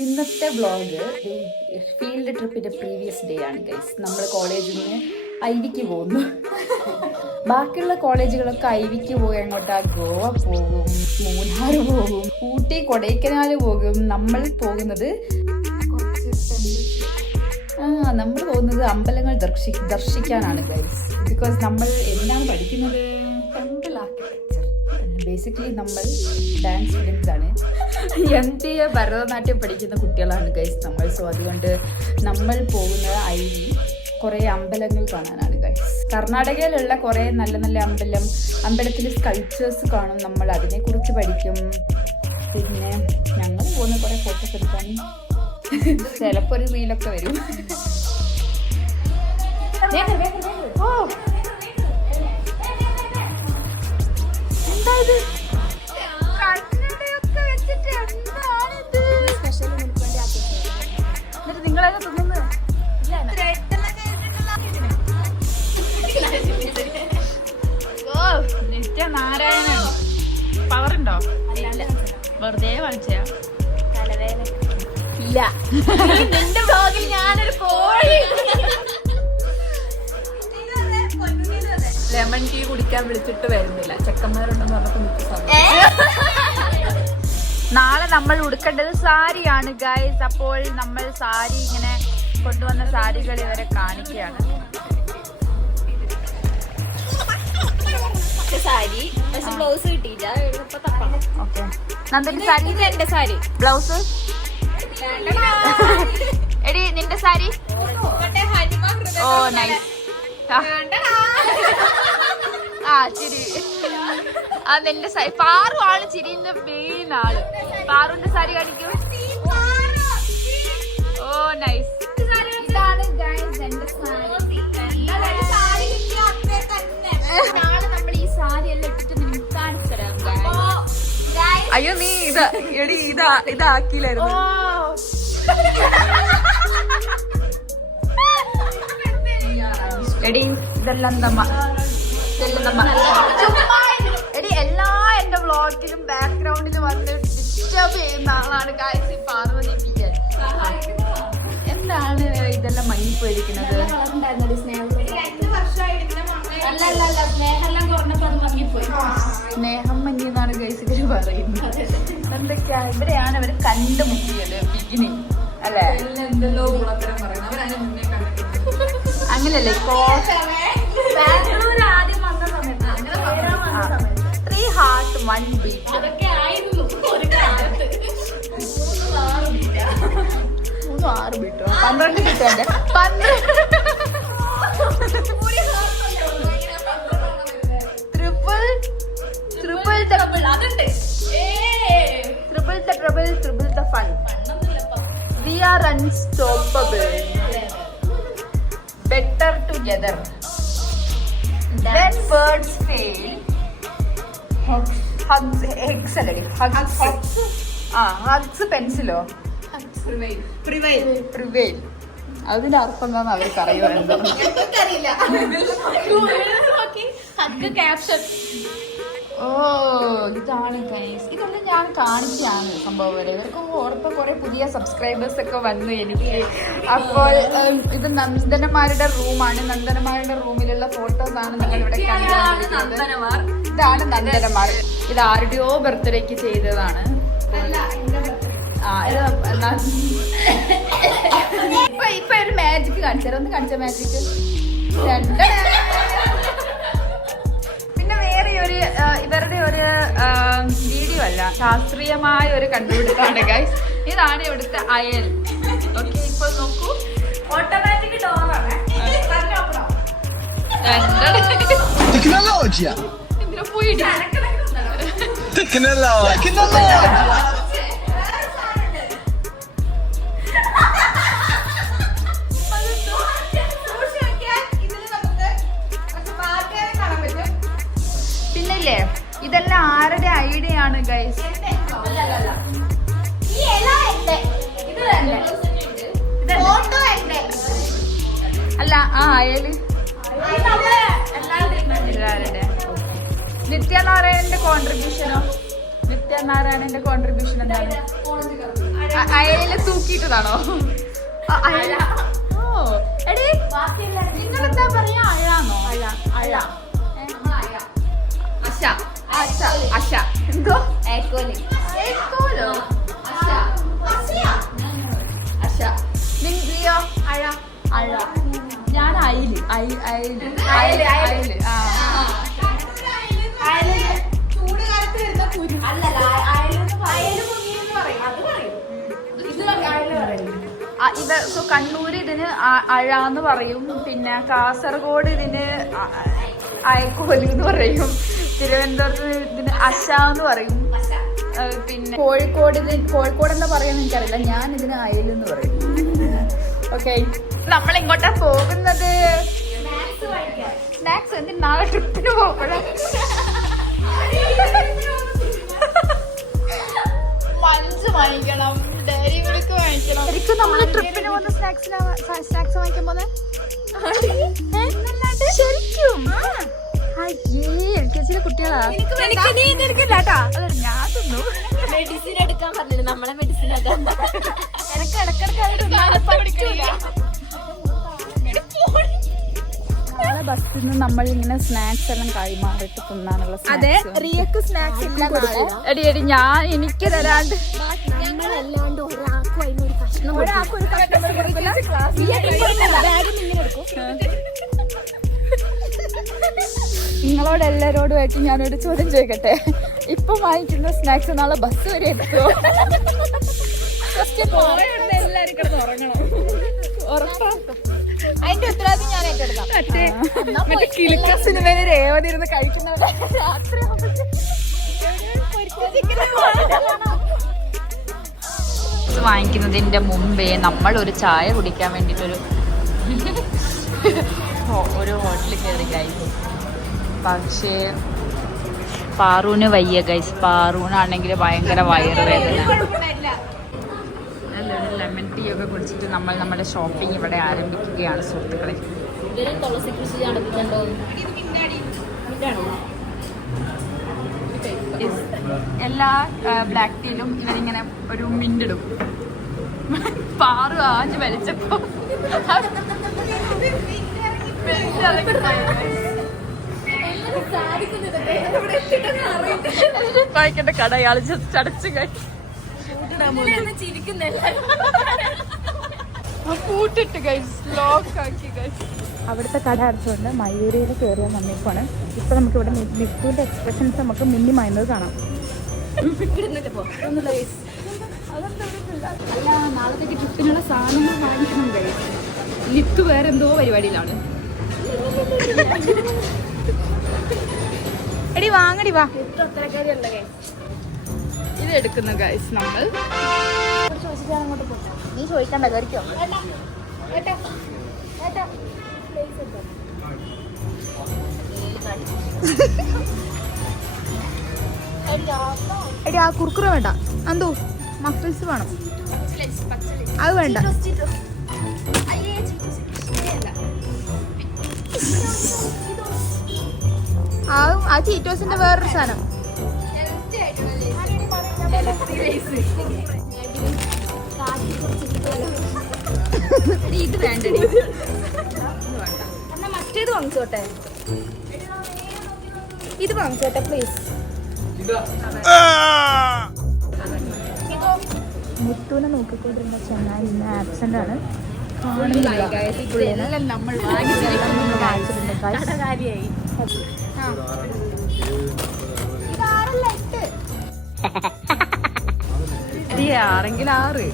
ഇന്നത്തെ vlog field ട്രിപ്പിന്റെ previous day ആണ് guys. നമ്മൾ കോളേജിൽ നിന്ന് ഐവിക്ക് പോകുന്നു. ബാക്കിയുള്ള കോളേജുകളൊക്കെ ഐവിക്ക് പോയി അങ്ങോട്ടാ ഗോവ പോകും, മൂന്നാർ പോകും, ഊട്ടി കൊടൈക്കനാൽ പോകും. നമ്മൾ പോകുന്നത് അമ്പലങ്ങൾ ദർശിക്കാനാണ് ഗൈസ്. ബിക്കോസ് നമ്മൾ എന്താണ് പഠിക്കുന്നത്? Temple architecture. ബേസിക്കലി നമ്മൾ ഡാൻസ് സ്റ്റുഡൻസ് ആണ്. MTA ഭരതനാട്യം പഠിക്കുന്ന കുട്ടികളാണ് ഗൈസ് നമ്മൾ. സോ അതുകൊണ്ട് നമ്മൾ പോകുന്നത് ഐവി കുറേ അമ്പലങ്ങൾ കാണാനാണ് ഗൈസ്. കർണാടകയിലുള്ള കുറേ നല്ല നല്ല അമ്പലത്തിൽ സ്കൾപ്ചേഴ്സ് കാണും. നമ്മൾ അതിനെക്കുറിച്ച് പഠിക്കും. പിന്നെ ഞങ്ങൾ പോകുന്ന കുറേ ഫോട്ടോസ് എടുക്കാൻ ചിലപ്പോൾ ഒരു റീലൊക്കെ വരും. എന്താ ഇത്? നിങ്ങളെ തിന്നുന്നത് നിത്യനാരായണൻ പവറുണ്ടോ? വെറുതെ കളിച്ചാ ഇല്ല. നിന്റെ ബ്ലോഗിൽ ഞാനൊരു കോഴി ലെമൺ ടീ കുടിക്കാൻ വിളിച്ചിട്ട് വരുന്നില്ല. ചെക്കന്മാരുണ്ടെന്ന് പറഞ്ഞപ്പോ നാളെ നമ്മൾ ഉടുക്കേണ്ടത് സാരിയാണ് ഗൈസ്. അപ്പോൾ നമ്മൾ സാരി ഇങ്ങനെ കൊണ്ടുവന്ന സാരികൾ ഇവരെ കാണിക്കുകയാണ്. സാരി ബ്ലൗസ് കിട്ടിയില്ല. ഓക്കെ, നന്ദന്റെ സാരി. എന്റെ സാരി ബ്ലൗസ്. എടി നിന്റെ സാരി. ഓ നൈസ്. ആ ചിരി. ആ നിന്റെ സാരി. പാറു ആണ് ചിരിന്റെ മെയിൻ ആള്. പാറുന്റെ സാരി കാണിക്കൂ. ഓ നൈസ്. ഇതാണ് ഗൈസ് എന്റെ സാരി. നാളെ നമ്മൾ ഈ സാരി എല്ലാം ഇട്ടിട്ട് നിങ്ങൾക്ക് കാണിച്ചു തരാം. അയ്യോ നീ എടി ഇതാക്കിയില്ലായിരുന്നു. എടി ഇതെല്ലാം എടി എല്ലാ എന്റെ വ്ളോഗിലും ബാക്ക്ഗ്രൗണ്ടിലും വന്ന് ഡിസ്റ്റർബ് ചെയ്യുന്ന ആളാണ് ഗൈസ് പാർവതി. എന്താണ് ഇതെല്ലാം മങ്ങിപ്പോയിരിക്കുന്നത്? സ്നേഹം മങ്ങിയെന്നാണ് ഗൈസ് ഇവര് പറയുന്നത്. എന്തൊക്കെയാ ഇവരെയാണ് അവര് കണ്ടുമുട്ടിയത് ബിഗിനിങ് അല്ലേ? അങ്ങനല്ലേ? ആദ്യം വന്ന സമയത്ത് 3 heart 1 beat. 6 ബീറ്റോ 12 ബീറ്റോ ഉണ്ട്. 12 triple the fun. We are unstoppable. Better together. When birds fail, hugs eggs already. Hugs. Hugs pencilo. Prevail. അതിന്റെ അർത്ഥം എന്താന്ന് അവർക്ക് അറിയുമോ? ഓ ഇതാണ് ഗൈസ്. ഇതെല്ലാം ഞാൻ കാണിച്ചാണ് സംഭവം വരെ. ഇവർക്ക് ഓർത്ത് കുറെ പുതിയ സബ്സ്ക്രൈബേഴ്സ് ഒക്കെ വന്നു എനിക്ക്. അപ്പോൾ ഇത് നന്ദനമാരുടെ റൂമാണ്. നന്ദനമാരുടെ റൂമിലുള്ള ഫോട്ടോസ് ആണ് നിങ്ങൾ ഇവിടെ കണ്ടുകൊണ്ടിരിക്കുന്നത്. ഇതാണ് നന്ദനമാർ. ഇത് ആരുടെയോ ബർത്ത്ഡേക്ക് ചെയ്തതാണ്. ഇപ്പൊ ഒരു മാജിക് കാണിച്ചാൽ ഒന്ന് കാണിച്ച മാജിക്. പിന്നെ വേറെ ഒരു ഇവരുടെ ഒരു വീഡിയോ അല്ല, ശാസ്ത്രീയമായ ഒരു കണ്ടുപിടുത്തമാണ് ഗൈസ്. ഇതാണ് ഇവിടുത്തെ അയൽ. ഓക്കെ, ഇപ്പൊ നോക്കൂ. ഓട്ടോമാറ്റിക് ഡോറാണ്. എന്തിനാ പോയി പിന്നില്ലേ? ഇതെല്ലാം ആരുടെ ഐഡിയ ആണ് ഗൈസ്? അല്ല ആ അയല് എല്ലാവരുടെ. നിത്യനാരായണന്റെ കോൺട്രിബ്യൂഷനോ? നിത്യനാരായണന്റെ കോൺട്രിബ്യൂഷൻ എന്താണ്? അയല തൂക്കിയിട്ടതാണോ? ഓ എടീ നിങ്ങളെന്താ പറയാ? അഴാന്നോ? അശ അശ അശ എന്തോ ഏക്കോലോ അശ നിങ്ങളോ? അഴ അഴ ഞാൻ അയില് അയില് അയല് അയല് ചൂടുകാലത്ത് വരുന്ന കുരു ഇത് കണ്ണൂര് ഇതിന് അഴാന്ന് പറയും, പിന്നെ കാസർഗോഡ് ഇതിന് അയക്കോലി എന്ന് പറയും, തിരുവനന്തപുരത്ത് ഇതിന് അശ എന്ന് പറയും, പിന്നെ കോഴിക്കോട് എന്താ പറയാന്ന് എനിക്കറിയില്ല, ഞാൻ ഇതിന് അയലെന്ന് പറയും. ഓക്കെ, നമ്മൾ എങ്ങോട്ടാ പോകുന്നത്? സ്നാക്സ് എന്തിന്? നാളെ ട്രിപ്പിന് പോകുമ്പോഴാ മഞ്ച് വാങ്ങിക്കണം, ഡയറി മിൽക്ക് വാങ്ങിക്കണം. ശരിക്കും നമ്മള് ട്രിപ്പിന് പോകുന്ന സ്നാക്സ് വാങ്ങിക്കാൻ പോകുന്നത് ശരിക്കും? LKG കുട്ടികളാ. ഞാൻ തിന്നു. മെഡിസിൻ എടുക്കാൻ പറഞ്ഞില്ല, നമ്മളെ മെഡിസിൻ എനിക്ക് ഇടക്കിടക്ക് നാളെ ബസ്സിൽ നിന്ന് നമ്മൾ ഇങ്ങനെ സ്നാക്സ് എല്ലാം കൈമാറിട്ട് തിന്നാനുള്ള സ്നാക്സ് എടി എടി ഞാൻ എനിക്ക് തരാണ്ട് നമ്മളല്ലാണ്ട് ഒരാൾക്കും അതിനൊരു കഷ്ണം നിങ്ങളോട് എല്ലാരോടുമായിട്ട് ഞാനൊരു ചോദ്യം ചോദിക്കട്ടെ, ഇപ്പൊ വാങ്ങിക്കുന്ന സ്നാക്സ് നാളെ ബസ് വരെ എടുക്കുമോ? എല്ലാരും കിടന്ന് ഉറങ്ങണം. ഉറപ്പാ? അതിന്റെ ഉത്തരവാദിത്വം ഞാൻ ഏറ്റെടുക്കാം. മറ്റേ കിലുക്ക സിനിമയില് രേവതി ഇരുന്ന് കഴിക്കുന്നവിടെ രാത്രി വാങ്ങിക്കുന്നതിന്റെ മുമ്പേ നമ്മൾ ഒരു ചായ കുടിക്കാൻ വേണ്ടിട്ടൊരു ഹോട്ടലിൽ കയറി ഗൈസ്. പക്ഷേ പാറൂന് വയ്യ ഗൈസ്. പാറൂനാണെങ്കിൽ ഭയങ്കര വയറുവേദന. നല്ലൊരു ലെമൺ ടീ ഒക്കെ കുടിച്ചിട്ട് നമ്മൾ നമ്മുടെ ഷോപ്പിംഗ് ഇവിടെ ആരംഭിക്കുകയാണ് സുഹൃത്തുക്കളെ. തുളസി കൃഷി നടത്തിയിട്ടുണ്ടോ? എല്ലാ ബ്ലാക്ക് ടീയിലും ഇവരിങ്ങനെ ഒരു മിണ്ടിടും. പാറു ആഞ്ഞ് വലിച്ചപ്പോ വായിക്കേണ്ട കട അയാൾ ജസ്റ്റ് അടച്ചു കൂട്ടിട്ട് ഗൈസ്, ലോക്ക് ആക്കി ഗൈസ്. അവിടുത്തെ കട അടച്ചുകൊണ്ട് മയൂരിയിൽ കയറിയ വന്നേക്കാണ്. ഇപ്പൊ നമുക്ക് ഇവിടെ നിക്കുവിന്റെ എക്സ്പ്രഷൻസ് നമുക്ക് മിന്നി മായുന്നത് കാണാം. അല്ല, നാളത്തേക്ക് ട്രിപ്പിനുള്ള സാധനങ്ങൾ വാങ്ങിക്കണം ഗൈസ്. ലിത്ത് വേറെ എന്തോ പരിപാടിയിലാണ്. എടി വാങ്ങടി വാ. ഇത് എടുക്കുന്ന ഗൈസ് നമ്മൾ. നീ ചോദിക്കണ്ട, കയറിക്കോ. എടി ആ കുർക്കുറ വേണ്ട, എന്തോ മഫിൾസ് വേണം. അത് വേണ്ട. ആ ചീറ്റോസിന്റെ വേറൊരു സാധനം. ഇത് വേണ്ടടി, മറ്റേത് വാങ്ങിച്ചോട്ടെ, ഇത് വാങ്ങിച്ചോട്ടെ പ്ലീസ്. മുത്തുവിനെ നോക്കിക്കൊണ്ടിരുന്ന ചെന്നായി ഇന്ന് ആബ്സെന്റ് ആണ്. നമ്മൾ ആറെങ്കിൽ 6.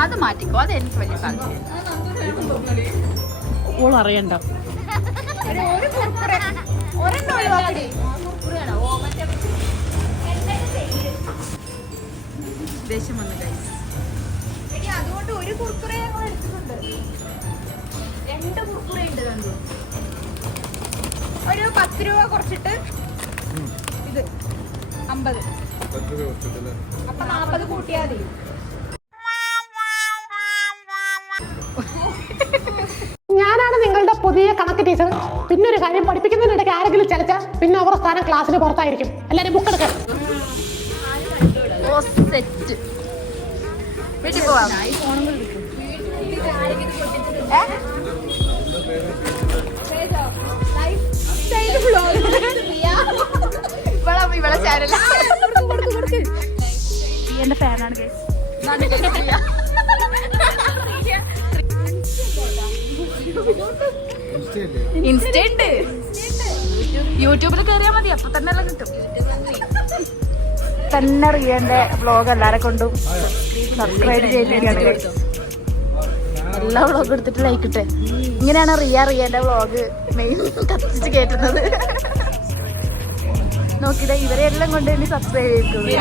അത് മാറ്റിക്കോ, അത് എനിക്ക് വലിയ താല്പര്യം. ഓൾ അറിയണ്ട. ദേഷ്യം വന്നു ഗൈസ്. അതുകൊണ്ട് ഒരു കുർക്കുറ ഞങ്ങൾ എടുത്തിട്ടുണ്ട്. 2 കുർക്കുറ ഉണ്ട്. കണ്ടു, ഒരു 10 രൂപ കുറച്ചിട്ട് ഇത് 50. അപ്പൊ 40 കൂട്ടിയാൽ മതി. ഞാനാണ് നിങ്ങളുടെ പ്രിയ കണക്ക് ടീച്ചർ, പിന്നെ ഒരു കാര്യം, പഠിപ്പിക്കുന്നതിനിടയ്ക്ക് ആരെങ്കിലും ചലച്ച പിന്നെ അവരുടെ സ്ഥാനം ക്ലാസ്സിന് പുറത്തായിരിക്കും. എല്ലാരും ബുക്ക് എടുക്കാം. വീട്ടിൽ പോവാം. ഇവിടെ ചാനൽ എന്റെ ഫാനാണ് ഇൻസ്റ്റന്റ് യൂട്യൂബിൽ കയറിയാൽ മതി, അപ്പൊ തന്നെ എല്ലാം കിട്ടും. തന്നെ റിയന്റെ വ്ളോഗ് എല്ലാരെ കൊണ്ടും സബ്സ്ക്രൈബ് ചെയ്തിരിക്കുകയാണ്. എല്ലാ വ്ളോഗ് എടുത്തിട്ട് ലൈക്ക് ഇട്ടെ. ഇങ്ങനെയാണ് റിയന്റെ വ്ളോഗ് മെയിൻ കത്തിച്ച് കയറ്റുന്നത്. നോക്കിട്ട് ഇവരെല്ലാം കൊണ്ട് ഇനി സബ്സ്ക്രൈബ് ചെയ്തിട്ടുണ്ട്.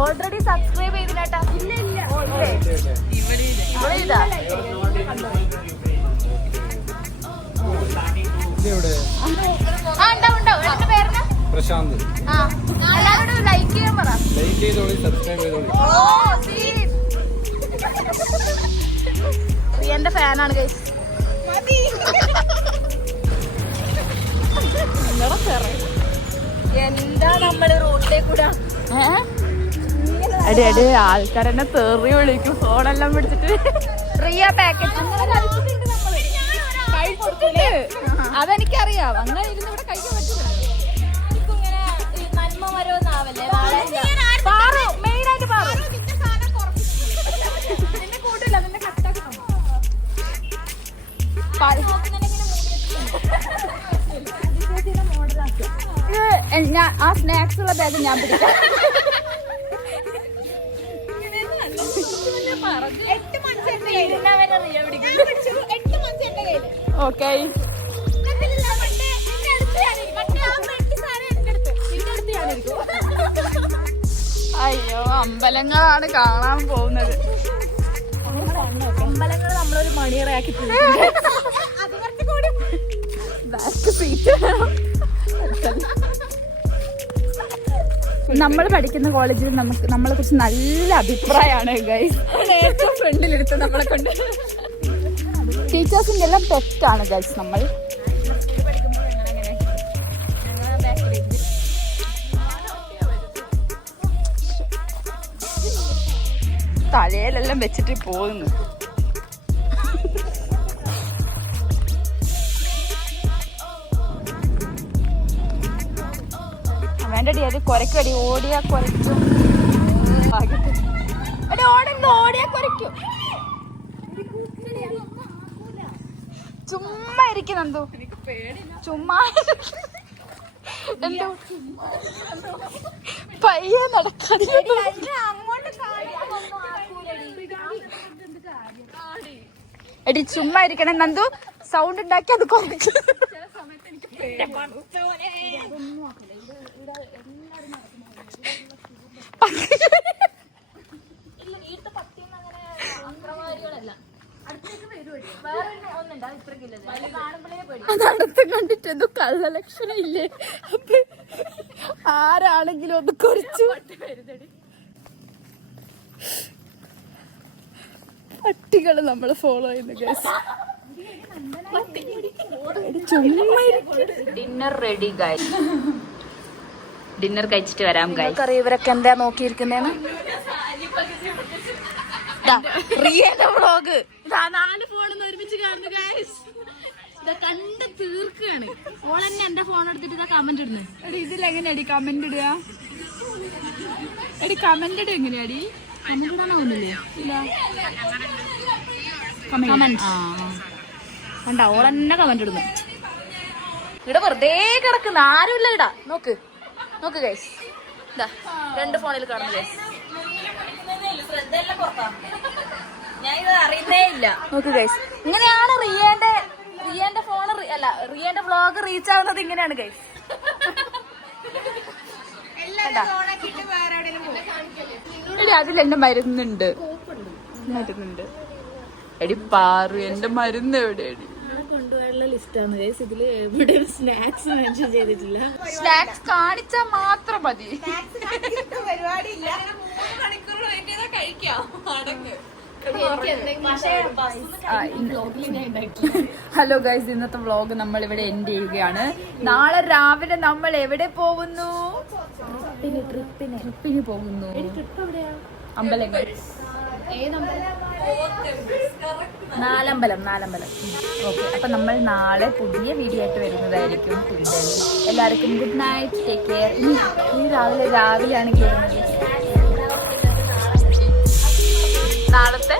ഓൾറെഡി സബ്സ്ക്രൈബ് ചെയ്തിട്ടാ. പ്രശാന്ത് എല്ലാവരോടും ലൈക്ക് ചെയ്യാൻ പറ. Like ചെയ്തോളി, subscribe ചെയ്തോളി. റിയന്റെ ഫാനാണ് ഗൈസ്. എന്താ നമ്മള് റോഡിലെ കൂടെ അടി അടി ആൾക്കാരെന്നെ തെറി വിളിക്കും ഫോണെല്ലാം പിടിച്ചിട്ട്. റിയ പാക്കറ്റ് അതെനിക്കറിയാം. അങ്ങനെ ഇരുന്ന് ഇവിടെ കഴിക്കാൻ പറ്റില്ല. നന്മ വരോന്നാവല്ലേ പാറു മെയിനായിട്ട് പാറു കൂട്ടില്ല, നിന്നെ കട്ടാക്കണം. ഞാൻ ആ സ്നാക്സ് ഉള്ള ബാഗ് ഞാൻ പിടിക്കാം. 8 months എന്റെ കയ്യില്. 8 months എന്റെ കയ്യില്. ഓക്കെ അയ്യോ അമ്പലങ്ങളാണ് കാണാൻ പോകുന്നത്. അമ്പലങ്ങൾ നമ്മളൊരു മണിയറയാക്കി ബാക്ക് സീറ്റ്. നമ്മൾ പഠിക്കുന്ന കോളേജിൽ നമുക്ക് നമ്മളെ കുറിച്ച് നല്ല അഭിപ്രായമാണ് ഗൈസ്. ഏറ്റവും ഫ്രണ്ടിലെടുത്ത് നമ്മളെ കൊണ്ട് ടീച്ചേഴ്സിന്റെ എല്ലാം തെറ്റാണ് ഗൈസ്. നമ്മൾ തലയിലെല്ലാം വെച്ചിട്ട് പോകുന്നു. വേണ്ടടി അത് കുരക്കടി. ഓടിയാ കുരയ്ക്കും. ഓടിയാ കുരയ്ക്കും. ചുമ്മാ ഇരിക്കുന്നെന്തോ ചുമ്മാ എന്തോ പയ്യെ നടക്കാതെ എടി ചുമ്മാ ഇരിക്കണം നന്ദു. സൗണ്ട് ഉണ്ടാക്കി അത് കുറയ്ക്കും. അതടുത്ത് കണ്ടിട്ട് എന്തോ കള്ള ലക്ഷണം ഇല്ലേ? അപ്പൊ ആരാണെങ്കിലും ഒന്ന് കുറിച്ചു. പട്ടികള് നമ്മളെ ഫോളോ ചെയ്യുന്നു guys. Dinner ready guys. Dinner കഴിച്ചിട്ട് വരാം ഗൈസ്. ഇവരൊക്കെ എന്താ നോക്കിയിരിക്കുന്നേന്ന്. റിയന്റെ വ്ളോഗ് 4 ഫോണിന്ന് ഒരുമിച്ച് കാണുന്നു ഗൈസ്. ഇതാ കണ്ട് തീർക്കാണ്. ഓൾ തന്നെ എന്റെ ഫോൺ എടുത്തിട്ട് ഇതാ കമന്റ് ഇടുന്നു. എടി ഇതിലെങ്ങനെയാടി കമന്റ് ഇടുക? എടി കമന്റ് ഇടുക എങ്ങനെയാടി? കമന്റ് ഇടാനാവുന്നില്ലേ? ഇല്ല കമന്റ് കണ്ട ഓൾ തന്നെ കമന്റ് ഇടുന്നു. ഇവിടെ വെറുതെ കിടക്കുന്ന ആരുമില്ല. ഇടാ നോക്ക് നോക്ക് ഗൈസ്. ഇതാ 2 ഫോണിൽ കാണുന്നു ഗൈസ്. അറിയുന്നേ ഇല്ല. നോക്ക് ഗൈസ്. ഇങ്ങനെയാണ് റിയന്റെ ഫോൺ അല്ല റിയന്റെ വ്ളോഗ് റീച്ച് ആവുന്നത്. ഇങ്ങനെയാണ് ഗൈസ്. എടി അതിലെന്റെ മരുന്നുണ്ട്. എടി പാറു എന്റെ മരുന്ന് എവിടെയാണ്? കൊണ്ടുപോകാനുള്ള ലിസ്റ്റാണ് ഗൈസ്. ഇതില് എവിടെ സ്നാക്സ് മെൻഷൻ ചെയ്തിട്ടില്ല. സ്നാക്സ് കാണിച്ചാ മാത്രം മതി. പരിപാടിയില്ല. 3 മണിക്കൂർ കഴിക്കാം. ഹലോ ഗൈസ്, ഇന്നത്തെ വ്ളോഗ് നമ്മൾ ഇവിടെ എൻഡ് ചെയ്യുകയാണ്. നാളെ രാവിലെ നമ്മൾ എവിടെ പോകുന്നു? ട്രിപ്പിന് പോകുന്നു. അമ്പലങ്ങൾ, നാലമ്പലം. ഓക്കെ, അപ്പൊ നമ്മൾ നാളെ പുതിയ വീഡിയോ ആയിട്ട് വരുന്നതായിരിക്കും. എല്ലാവർക്കും ഗുഡ് നൈറ്റ്, ടേക്ക് കെയർ. ഈ രാവിലെയാണ് കേറുന്നത്. നാളത്തെ